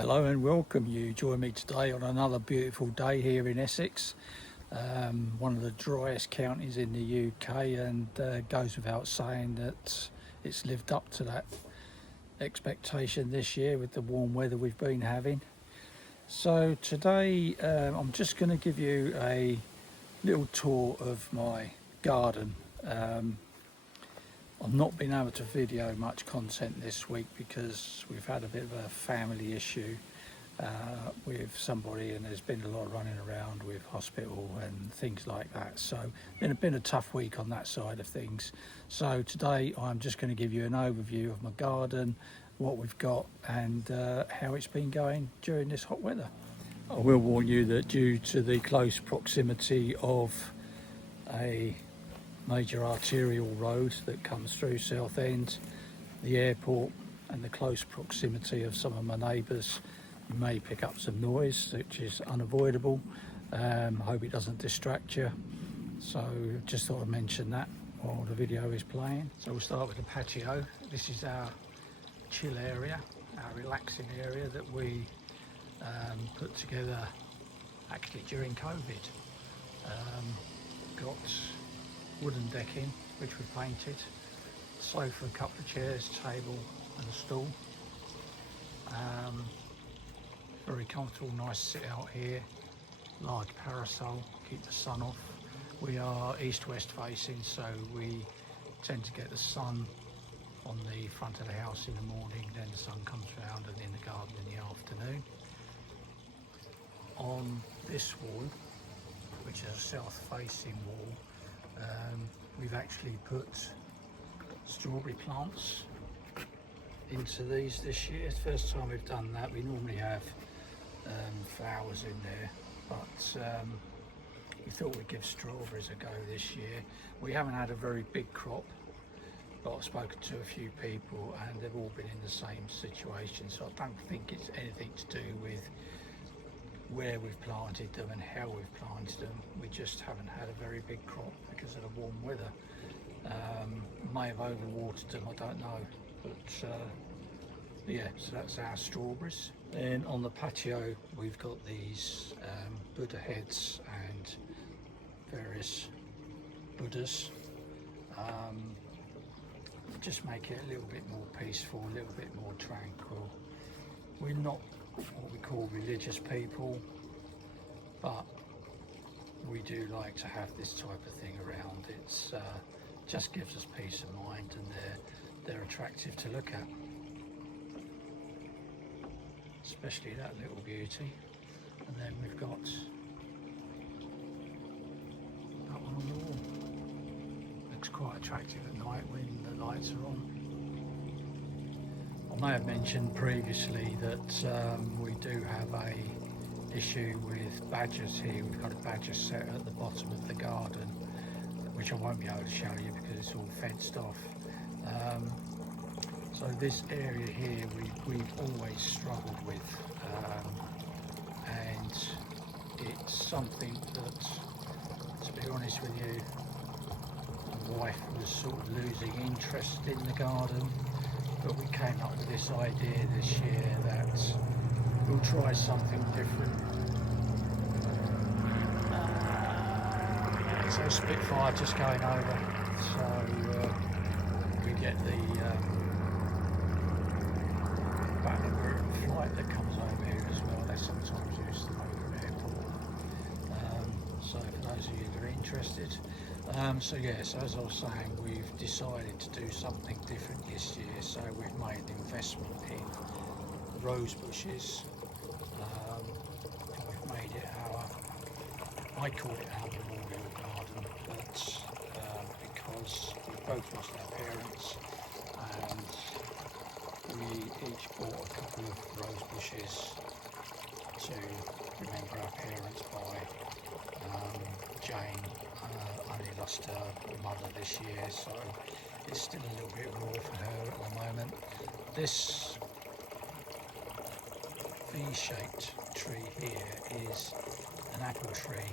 Hello and welcome. You join me today on another beautiful day here in Essex, one of the driest counties in the UK, and goes without saying that it's lived up to that expectation this year with the warm weather we've been having. So today I'm just going to give you a little tour of my garden. I've not been able to video much content this week because we've had a bit of a family issue with somebody, and there's been a lot of running around with hospital and things like that. So it's been a tough week on that side of things. So today I'm just going to give you an overview of my garden, what we've got, and how it's been going during this hot weather. I will warn you that due to the close proximity of a major arterial road that comes through Southend, the airport, and the close proximity of some of my neighbours, you may pick up some noise, which is unavoidable. I hope it doesn't distract you. So just thought I'd mention that while the video is playing. So we'll start with the patio. This is our chill area, our relaxing area that we put together actually during COVID. Got wooden decking which we painted, sofa, a couple of chairs, table and a stool. Very comfortable, nice sit out here, large parasol, keep the sun off. We are east-west facing, so we tend to get the sun on the front of the house in the morning, then the sun comes round and in the garden in the afternoon. On this wall, which is a south-facing wall, we've actually put strawberry plants into these this year. It's the first time we've done that. We normally have flowers in there, but we thought we'd give strawberries a go this year. We haven't had a very big crop, but I've spoken to a few people and they've all been in the same situation, so I don't think it's anything to do with where we've planted them and how we've planted them. We just haven't had a very big crop because of the warm weather. May have overwatered them, I don't know, but yeah, so that's our strawberries. Then on the patio we've got these Buddha heads and various Buddhas. Just make it a little bit more peaceful, a little bit more tranquil. We're not what we call religious people, but we do like to have this type of thing around. It's just gives us peace of mind, and they're attractive to look at, especially that little beauty. And then we've got that one on the wall. Looks quite attractive at night when the lights are on. I may have mentioned previously that we do have a issue with badgers here. We've got a badger set at the bottom of the garden, which I won't be able to show you because it's all fenced off. So this area here we've always struggled with, and it's something that, to be honest with you, my wife was sort of losing interest in the garden. But we came up with this idea this year that we'll try something different. So Spitfire just going over, so we get the Bannerburn flight that comes over here as well. They sometimes use the Logan Airport. So for those of you that are interested. So yes, as I was saying, we've decided to do something different this year. So we've made an investment in rose bushes. We've made it I call it our memorial garden, but because we both lost our parents and we each bought a couple of rose bushes to remember our parents by. Jane only lost her mother this year, so it's still a little bit raw for her at the moment. This V-shaped tree here is an apple tree,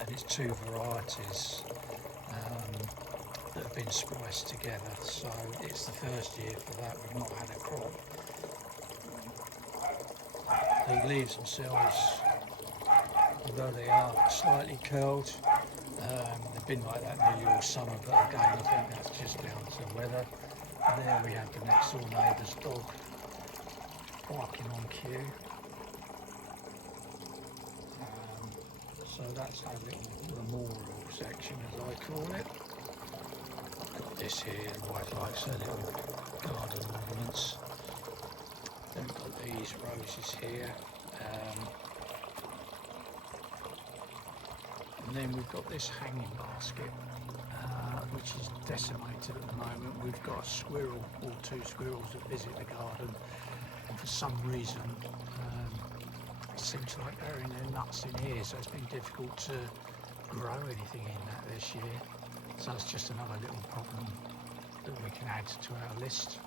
and it's two varieties that have been spliced together, so it's the first year for that. We've not had a crop. the leaves themselves, although they are slightly curled, they've been like that nearly all summer, but again I think that's just down to the weather. And there we have the next door neighbour's dog barking on cue. So that's our little memorial section, as I call it. I've got this here, the wife likes her little garden ornaments. Then we've got these roses here. And then we've got this hanging basket, which is decimated at the moment. We've got a squirrel or two squirrels that visit the garden, and for some reason it seems like they're in their nuts in here, so it's been difficult to grow anything in that this year. So it's just another little problem that we can add to our list.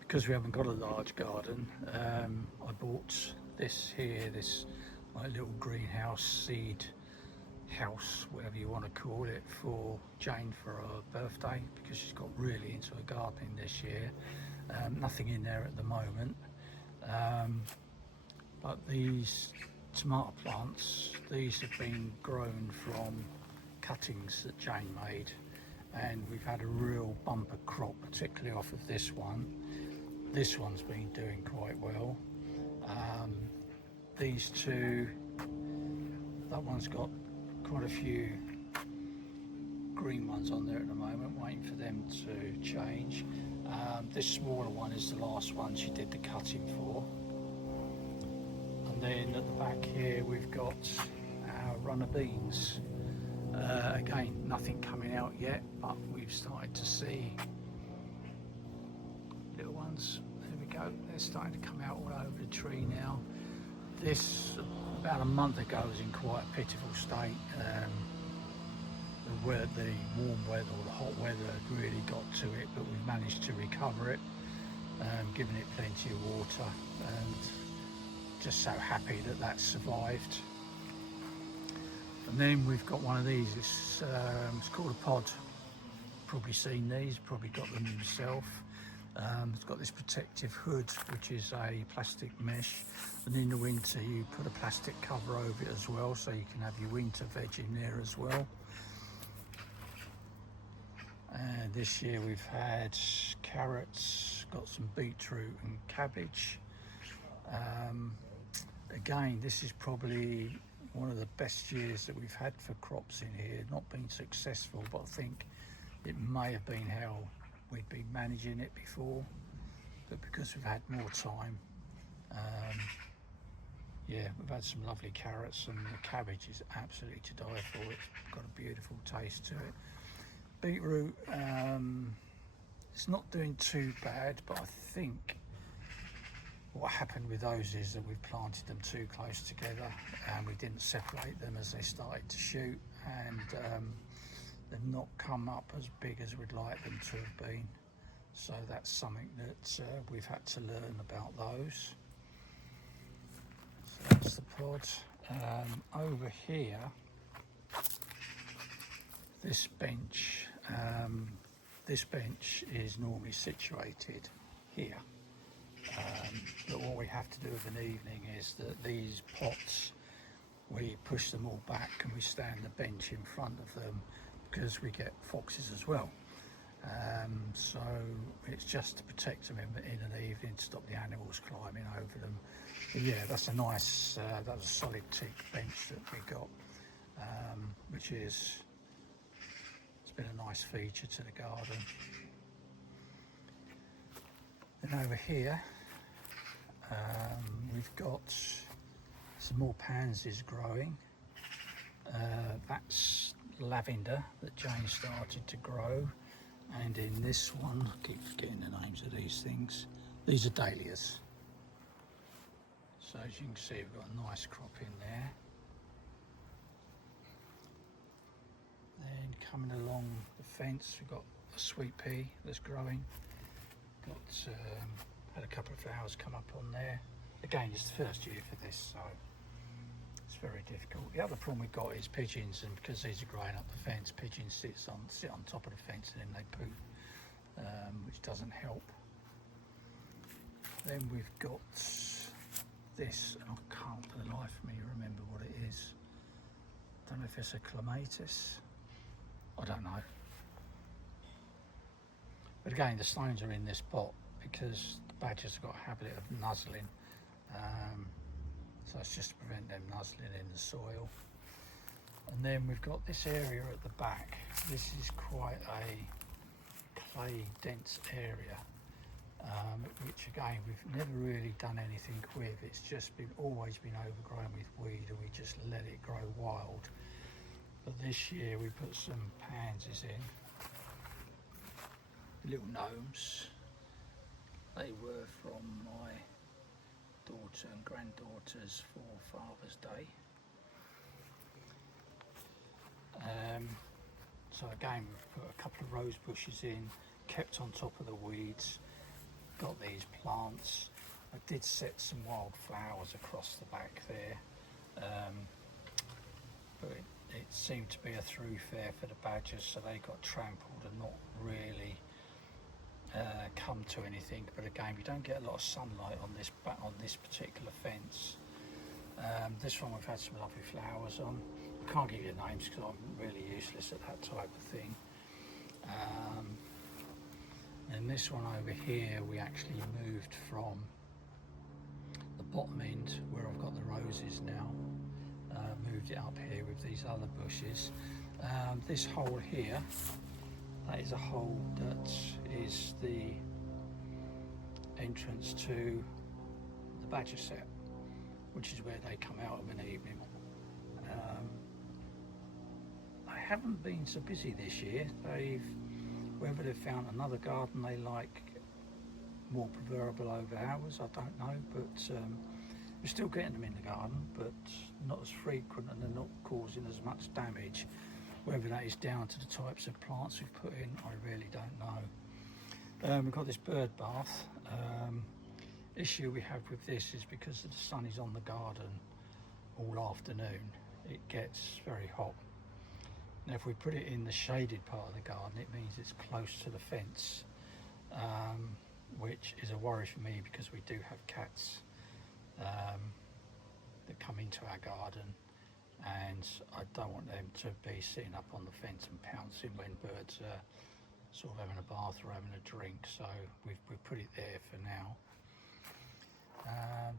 Because we haven't got a large garden, I bought this here, this my little greenhouse seed house, whatever you want to call it, for Jane for her birthday, because she's got really into her gardening this year. Nothing in there at the moment, but these tomato plants, these have been grown from cuttings that Jane made, and we've had a real bumper crop, particularly off of this one. This one's been doing quite well. These two, that one's got quite a few green ones on there at the moment, waiting for them to change. This smaller one is the last one she did the cutting for. And then at the back here we've got our runner beans. Again, nothing coming out yet, but we've started to see little ones. There we go, they're starting to come out all over the tree now. This, about a month ago, was in quite a pitiful state. The warm weather or the hot weather had really got to it, but we've managed to recover it, given it plenty of water, and just so happy that that's survived. And then we've got one of these, it's called a pod. Probably seen these, probably got them yourself. It's got this protective hood, which is a plastic mesh, and in the winter you put a plastic cover over it as well, so you can have your winter veg in there as well. And this year we've had carrots, got some beetroot and cabbage. Again, this is probably one of the best years that we've had for crops in here. Not been successful, but I think it may have been how we'd been managing it before, but because we've had more time, yeah, we've had some lovely carrots, and the cabbage is absolutely to die for. It's got a beautiful taste to it. Beetroot, it's not doing too bad, but I think what happened with those is that we planted them too close together and we didn't separate them as they started to shoot, and they've not come up as big as we'd like them to have been. So that's something that we've had to learn about those. So that's the pod. Over here, this bench is normally situated here. But what we have to do of an evening is that these pots, we push them all back and we stand the bench in front of them, because we get foxes as well. So it's just to protect them in an evening, to stop the animals climbing over them. But yeah, that's a nice, that's a solid teak bench that we got, which is, it's been a nice feature to the garden. Then over here, we've got some more pansies growing. That's lavender that Jane started to grow, and in this one, I keep forgetting the names of these things, these are dahlias. So as you can see, we've got a nice crop in there. Then coming along the fence, we've got a sweet pea that's growing. Got had a couple of flowers come up on there. Again, it's the first year for this, so it's very difficult. The other problem we've got is pigeons, and because these are growing up the fence, pigeons sit on top of the fence and then they poop, which doesn't help. Then we've got this, and I can't for the life of me remember what it is. Don't know if it's a clematis. I don't know. But again, the stones are in this pot because the badgers have got a habit of nuzzling. So it's just to prevent them nuzzling in the soil. And then we've got this area at the back. This is quite a clay dense area, which again we've never really done anything with. It's just always been overgrown with weed, and we just let it grow wild. But this year we put some pansies in, little gnomes. They were from my daughter and granddaughter's for Father's Day. So again, we've put a couple of rose bushes in, kept on top of the weeds, got these plants. I did set some wild flowers across the back there, but it seemed to be a thoroughfare for the badgers, so they got trampled and not really come to anything. But again, we don't get a lot of sunlight on this particular fence. This one we've had some lovely flowers on. I can't give you names because I'm really useless at that type of thing. And this one over here we actually moved from the bottom end where I've got the roses now, moved it up here with these other bushes. This hole here, that is a hole that is the entrance to the badger set, which is where they come out of an evening. They haven't been so busy this year. Whether they've found another garden they like more preferable over ours, I don't know, but we're still getting them in the garden, but not as frequent, and they're not causing as much damage. Whether that is down to the types of plants we've put in, I really don't know. We've got this bird bath. Issue we have with this is because the sun is on the garden all afternoon, it gets very hot. Now if we put it in the shaded part of the garden, it means it's close to the fence, which is a worry for me because we do have cats that come into our garden, and I don't want them to be sitting up on the fence and pouncing when birds are sort of having a bath or having a drink, so we've put it there for now.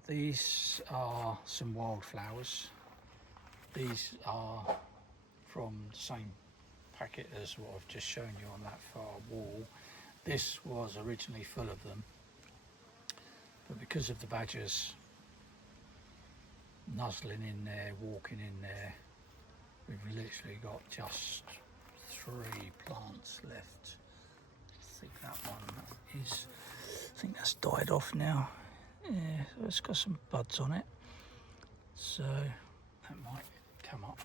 These are some wildflowers. These are from the same packet as what I've just shown you on that far wall. This was originally full of them, but because of the badgers nuzzling in there, walking in there, we've literally got just 3 plants left. I think that one is, I think that's died off now. Yeah, so it's got some buds on it, so that might come up.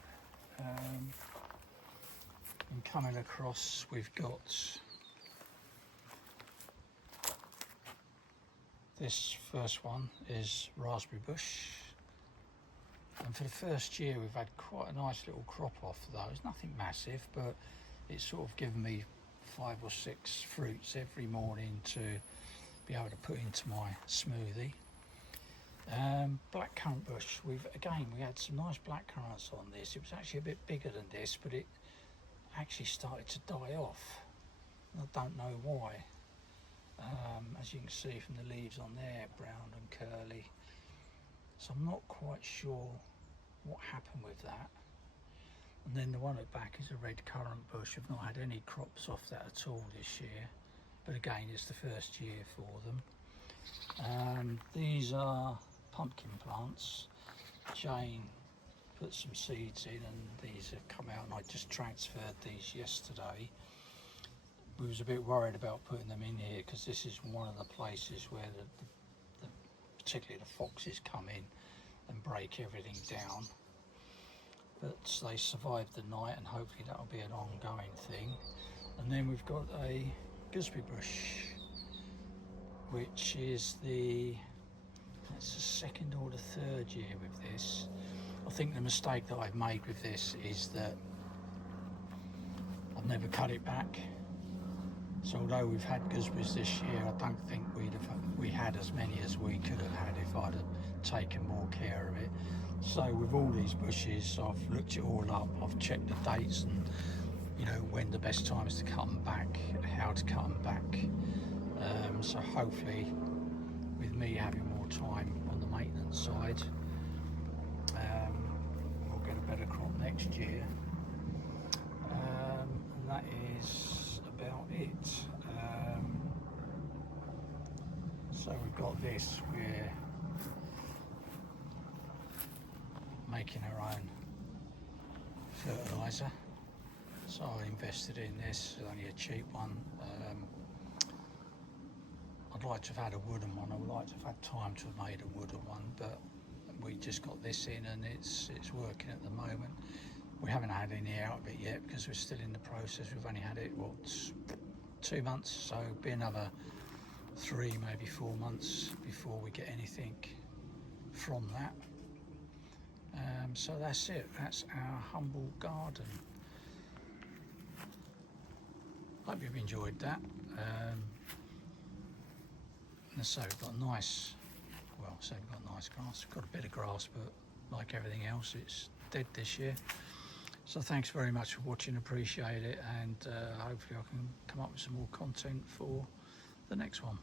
And coming across, we've got this first one is raspberry bush, and for the first year we've had quite a nice little crop off those. Nothing massive, but it's sort of given me 5 or 6 fruits every morning to be able to put into my smoothie. Black currant bush, we had some nice black currants on this. It was actually a bit bigger than this, but it actually started to die off. I don't know why. As you can see from the leaves on there, brown and curly. So I'm not quite sure what happened with that. And then the one at the back is a red currant bush. I've not had any crops off that at all this year, but again, it's the first year for them. These are pumpkin plants. Jane put some seeds in and these have come out, and I just transferred these yesterday. We was a bit worried about putting them in here because this is one of the places where particularly the foxes come in and break everything down. But they survived the night, and hopefully that'll be an ongoing thing. And then we've got a gooseberry bush, which is that's the 2nd or the 3rd year with this. I think the mistake that I've made with this is that I've never cut it back. So although we've had gooseberries this year, I don't think we had as many as we could have had if I'd have taken more care of it. So with all these bushes, I've looked it all up, I've checked the dates and when the best time is to cut them back, how to cut them back. So hopefully with me having more time on the maintenance side, we'll get a better crop next year. And that is about it. So we've got this, we're making our own fertiliser. So I invested in this, it's only a cheap one. I'd like to have had a wooden one, I would like to have had time to have made a wooden one, but we just got this in and it's working at the moment. We haven't had any out of it yet because we're still in the process. We've only had it, 2 months, so it'll be another 3, maybe 4 months before we get anything from that. So that's it, that's our humble garden. Hope you've enjoyed that. And so we've got nice grass. We've got a bit of grass, but like everything else, it's dead this year. So thanks very much for watching, appreciate it, and hopefully I can come up with some more content for the next one.